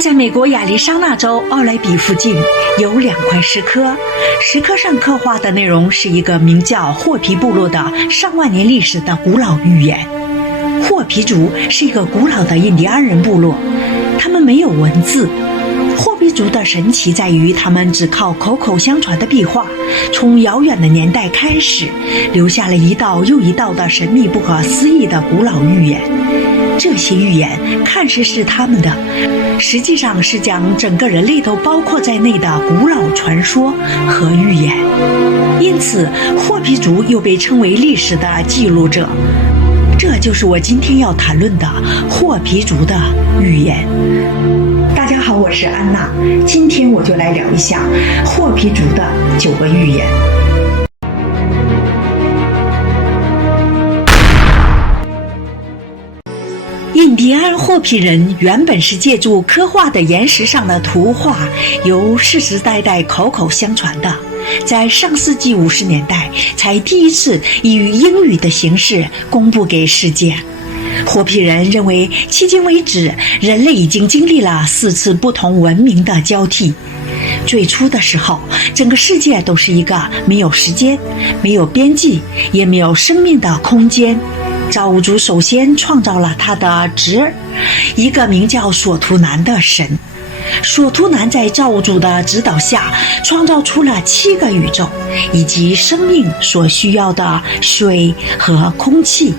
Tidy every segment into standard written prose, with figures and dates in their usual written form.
在美国亚利桑那州奥莱比附近有2块石刻，石刻上刻画的内容是一个名叫霍皮部落的上万年历史的古老寓言。霍皮族是一个古老的印第安人部落，他们没有文字。霍皮族的神奇在于，他们只靠口口相传的壁画，从遥远的年代开始，留下了一道又一道的神秘不可思议的古老寓言。这些寓言看似是他们的，实际上是将整个人类都包括在内的古老传说和寓言。因此，霍皮族又被称为历史的记录者。这就是我今天要谈论的霍皮族的寓言。大家好，我是安娜，今天我就来聊一下霍皮族的9个寓言。印第安霍皮人原本是借助刻画的岩石上的图画，由世世代代口口相传的，在上世纪50年代才第一次以英语的形式公布给世界。霍皮人认为，迄今为止，人类已经经历了4次不同文明的交替。最初的时候，整个世界都是一个没有时间、没有边际、也没有生命的空间。造物主首先创造了他的侄儿，一个名叫索图南的神。索图南在造物主的指导下，创造出了7个宇宙，以及生命所需要的水和空气。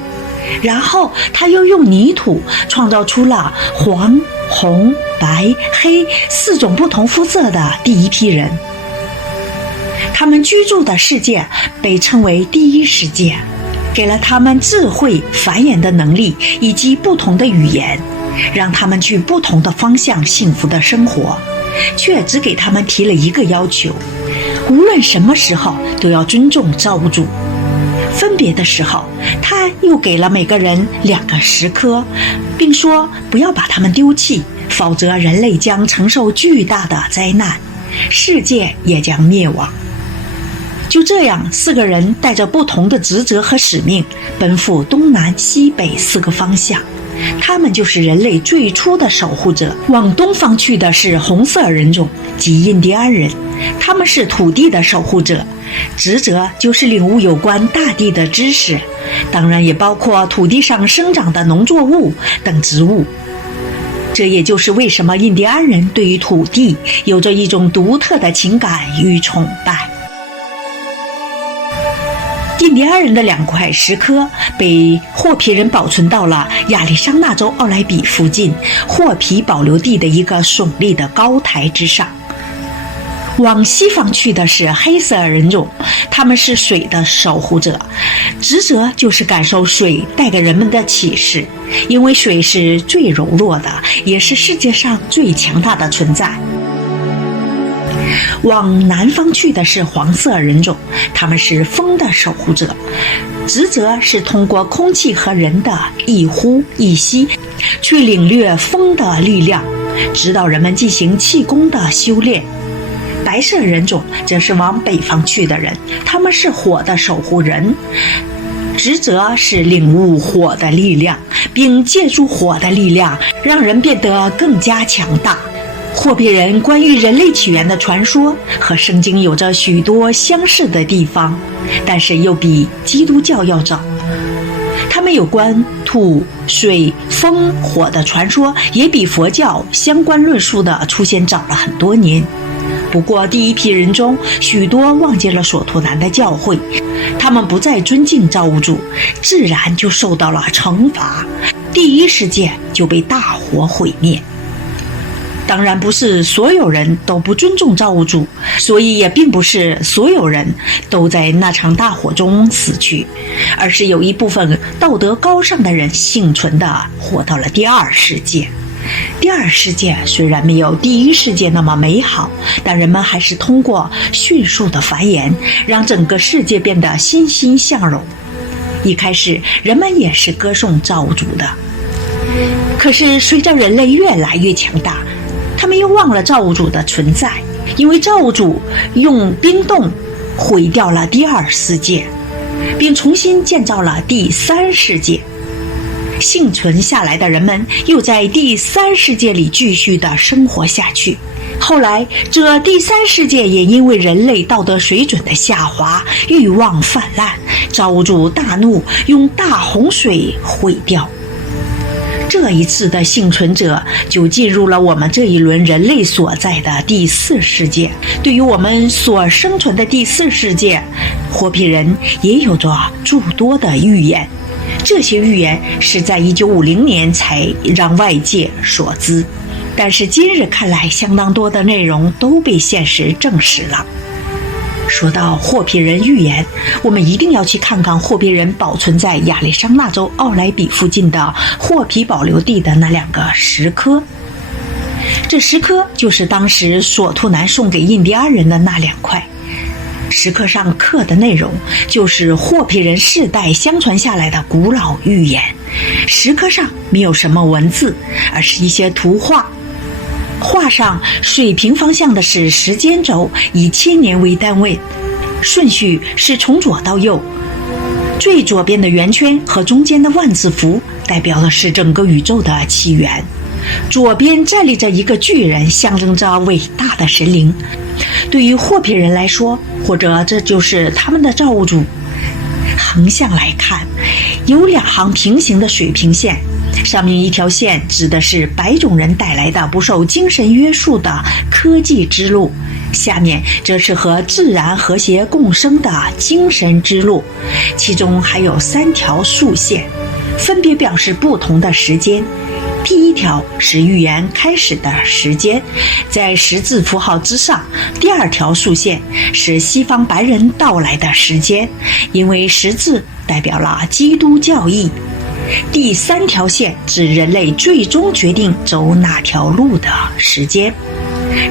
然后他又用泥土创造出了黄、红、白、黑4种不同肤色的第一批人。他们居住的世界被称为第一世界，给了他们智慧、繁衍的能力以及不同的语言，让他们去不同的方向幸福的生活，却只给他们提了一个要求：无论什么时候都要尊重造物主。分别的时候，他又给了每个人2个石刻，并说不要把它们丢弃，否则人类将承受巨大的灾难，世界也将灭亡。就这样，4个人带着不同的职责和使命，奔赴东南西北4个方向。他们就是人类最初的守护者。往东方去的是红色人种，即印第安人，他们是土地的守护者，职责就是领悟有关大地的知识，当然也包括土地上生长的农作物等植物。这也就是为什么印第安人对于土地有着一种独特的情感与崇拜。印第安人的2块石刻被霍皮人保存到了亚利桑那州奥莱比附近霍皮保留地的一个耸立的高台之上。往西方去的是黑色人种，他们是水的守护者，职责就是感受水带给人们的启示，因为水是最柔弱的，也是世界上最强大的存在。往南方去的是黄色人种，他们是风的守护者，职责是通过空气和人的一呼一吸，去领略风的力量，指导人们进行气功的修炼。白色人种则是往北方去的人，他们是火的守护人，职责是领悟火的力量，并借助火的力量让人变得更加强大。霍皮人关于人类起源的传说和圣经有着许多相似的地方，但是又比基督教要早。他们有关土、水、风、火的传说也比佛教相关论述的出现早了很多年。不过第一批人中许多忘记了索图南的教诲，他们不再尊敬造物主，自然就受到了惩罚，第一世界就被大火毁灭。当然不是所有人都不尊重造物主，所以也并不是所有人都在那场大火中死去，而是有一部分道德高尚的人幸存地活到了第2世界。第2世界虽然没有第1世界那么美好，但人们还是通过迅速的繁衍，让整个世界变得欣欣向荣。一开始人们也是歌颂造物主的，可是随着人类越来越强大，他们又忘了造物主的存在，因为造物主用冰冻毁掉了第2世界，并重新建造了第3世界。幸存下来的人们又在第三世界里继续的生活下去。后来，这第三世界也因为人类道德水准的下滑，欲望泛滥，造物主大怒，用大洪水毁掉。这一次的幸存者就进入了我们这一轮人类所在的第四世界。对于我们所生存的第四世界，霍皮人也有着诸多的预言。这些预言是在1950年才让外界所知，但是今日看来，相当多的内容都被现实证实了。说到霍皮人预言，我们一定要去看看霍皮人保存在亚利桑那州奥莱比附近的霍皮保留地的那2个石刻。这石刻就是当时索图南送给印第安人的那2块。石刻上刻的内容就是霍皮人世代相传下来的古老预言。石刻上没有什么文字，而是一些图画。画上水平方向的是时间轴，以1000年为单位，顺序是从左到右。最左边的圆圈和中间的万字符代表的是整个宇宙的起源。左边站立着一个巨人，象征着伟大的神灵。对于霍皮人来说，或者这就是他们的造物主。横向来看，有2行平行的水平线，上面一条线指的是白种人带来的不受精神约束的科技之路，下面则是和自然和谐共生的精神之路。其中还有3条竖线，分别表示不同的时间。第1条是预言开始的时间，在十字符号之上。第2条竖线是西方白人到来的时间，因为十字代表了基督教义。第3条线指人类最终决定走哪条路的时间，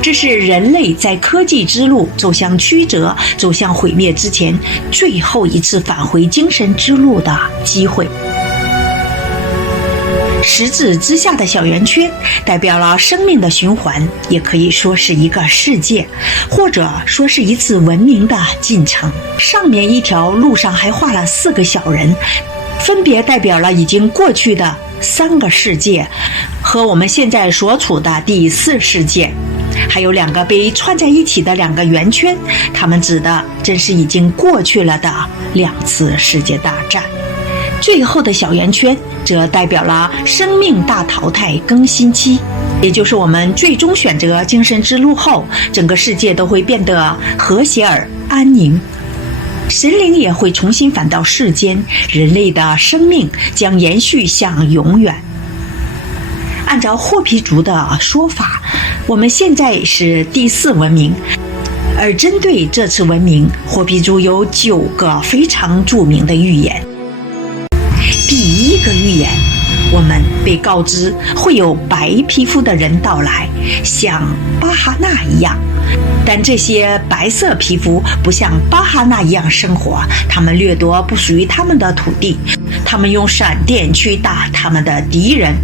这是人类在科技之路走向曲折、走向毁灭之前最后一次返回精神之路的机会。十字之下的小圆圈代表了生命的循环，也可以说是一个世界，或者说是一次文明的进程。上面一条路上还画了4个小人，分别代表了已经过去的3个世界和我们现在所处的第4世界。还有2个被串在一起的2个圆圈，它们指的正是已经过去了的2次世界大战。最后的小圆圈则代表了生命大淘汰更新期，也就是我们最终选择精神之路后，整个世界都会变得和谐而安宁，神灵也会重新返到世间，人类的生命将延续向永远。按照霍皮族的说法，我们现在是第4文明，而针对这次文明，霍皮族有9个非常著名的预言。第1个预言，我们被告知会有白皮肤的人到来，像巴哈纳一样，但这些白色皮肤不像巴哈纳一样生活，他们掠夺不属于他们的土地，他们用闪电去打他们的敌人。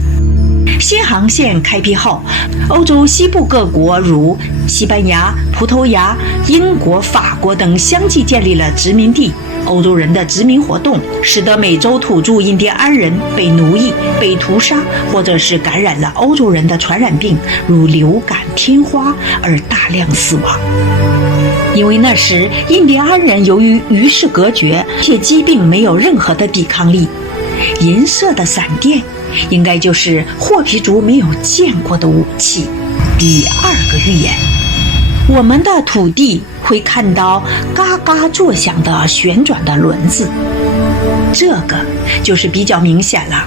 新航线开辟后，欧洲西部各国如西班牙、葡萄牙、英国、法国等相继建立了殖民地。欧洲人的殖民活动使得美洲土著印第安人被奴役、被屠杀，或者是感染了欧洲人的传染病，如流感、天花，而大量死亡。因为那时印第安人由于与世隔绝，且疾病没有任何的抵抗力。银色的闪电应该就是霍皮族没有见过的武器。第2个预言，我们的土地会看到嘎嘎作响的旋转的轮子，这个就是比较明显了，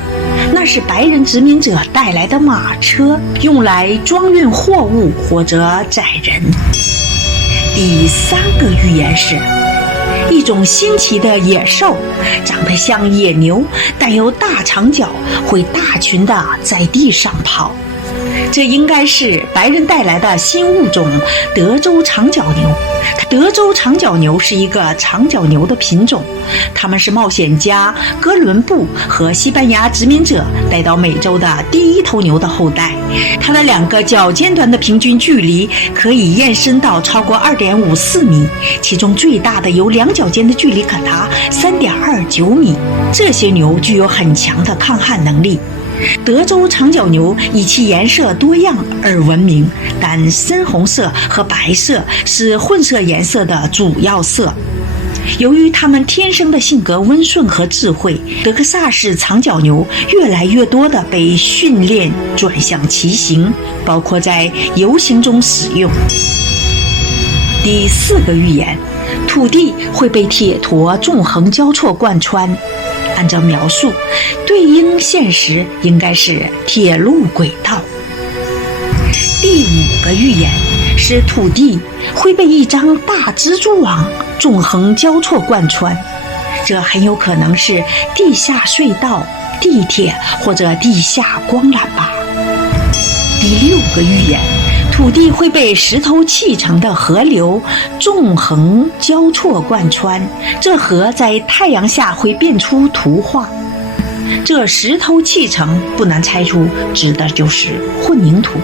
那是白人殖民者带来的马车，用来装运货物或者载人。第3个预言是一种新奇的野兽，长得像野牛，但有大长角，会大群的在地上跑。这应该是白人带来的新物种德州长角牛。德州长角牛是一个长角牛的品种，它们是冒险家哥伦布和西班牙殖民者带到美洲的第一头牛的后代。它的两个脚尖端的平均距离可以延伸到超过2.54米，其中最大的有两脚尖的距离可达3.29米。这些牛具有很强的抗旱能力。德州长角牛以其颜色多样而闻名，但深红色和白色是混色颜色的主要色。由于它们天生的性格温顺和智慧，德克萨斯长角牛越来越多地被训练转向骑行，包括在游行中使用。第4个预言，土地会被铁坨纵横交错贯穿。按照描述，对应现实应该是铁路轨道。第5个预言是土地会被一张大蜘蛛网纵横交错贯穿，这很有可能是地下隧道、地铁或者地下光缆吧。第6个预言，土地会被石头砌成的河流纵横交错贯穿，这河在太阳下会变出图画。这石头砌成不难猜出，指的就是混凝土。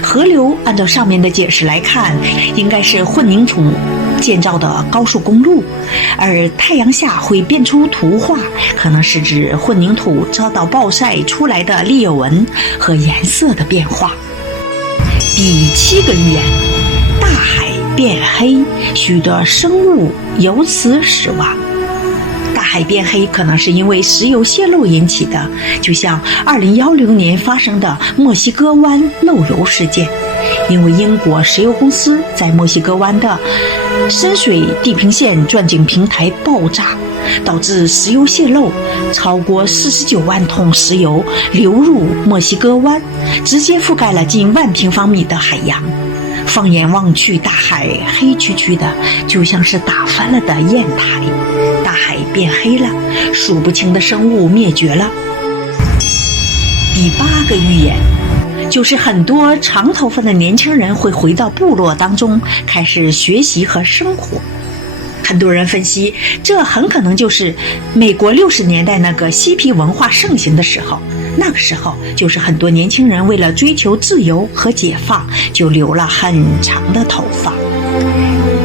河流按照上面的解释来看，应该是混凝土建造的高速公路，而太阳下会变出图画，可能是指混凝土遭到暴晒出来的裂纹和颜色的变化。第7个预言，大海变黑，许多生物由此死亡。大海变黑可能是因为石油泄漏引起的，就像2010年发生的墨西哥湾漏油事件。因为英国石油公司在墨西哥湾的深水地平线钻井平台爆炸，导致石油泄漏，超过49万桶石油流入墨西哥湾，直接覆盖了近1万平方米的海洋。放眼望去，大海黑黢黢的，就像是打翻了的砚台。大海变黑了，数不清的生物灭绝了。第8个预言就是很多长头发的年轻人会回到部落当中，开始学习和生活。很多人分析，这很可能就是美国60年代那个嬉皮文化盛行的时候。那个时候，就是很多年轻人为了追求自由和解放，就留了很长的头发。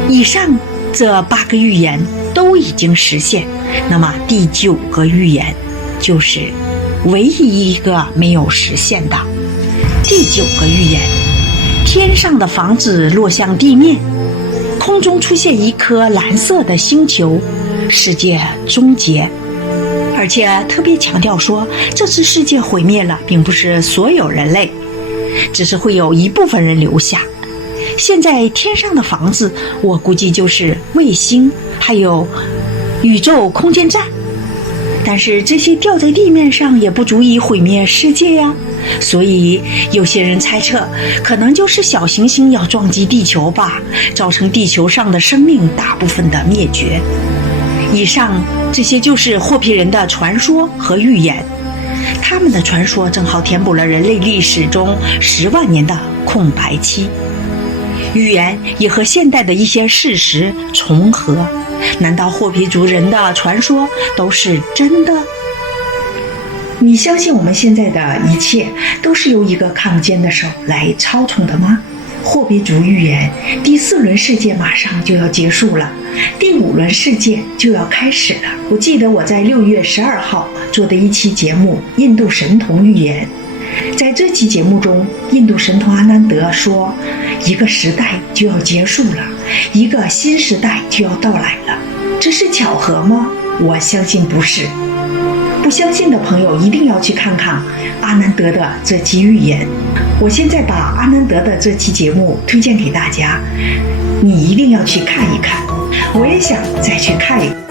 以上这8个预言都已经实现，那么第9个预言就是唯一一个没有实现的。第9个预言，天上的房子落向地面，空中出现一颗蓝色的星球，世界终结。而且特别强调说，这次世界毁灭了，并不是所有人类，只是会有一部分人留下。现在天上的房子，我估计就是卫星，还有宇宙空间站。但是这些掉在地面上也不足以毁灭世界呀，所以有些人猜测，可能就是小行星要撞击地球吧，造成地球上的生命大部分的灭绝。以上这些就是霍皮人的传说和预言，他们的传说正好填补了人类历史中10万年的空白期。预言也和现代的一些事实重合，难道霍皮族人的传说都是真的？你相信我们现在的一切都是由一个看不见的手来操纵的吗？霍皮族预言，第4轮世界马上就要结束了，第5轮世界就要开始了。我记得我在6月12号做的一期节目《印度神童预言》，在这期节目中，印度神童阿南德说，一个时代就要结束了，一个新时代就要到来了。这是巧合吗？我相信不是。不相信的朋友一定要去看看阿南德的这期预言。我现在把阿南德的这期节目推荐给大家，你一定要去看一看。我也想再去看一看。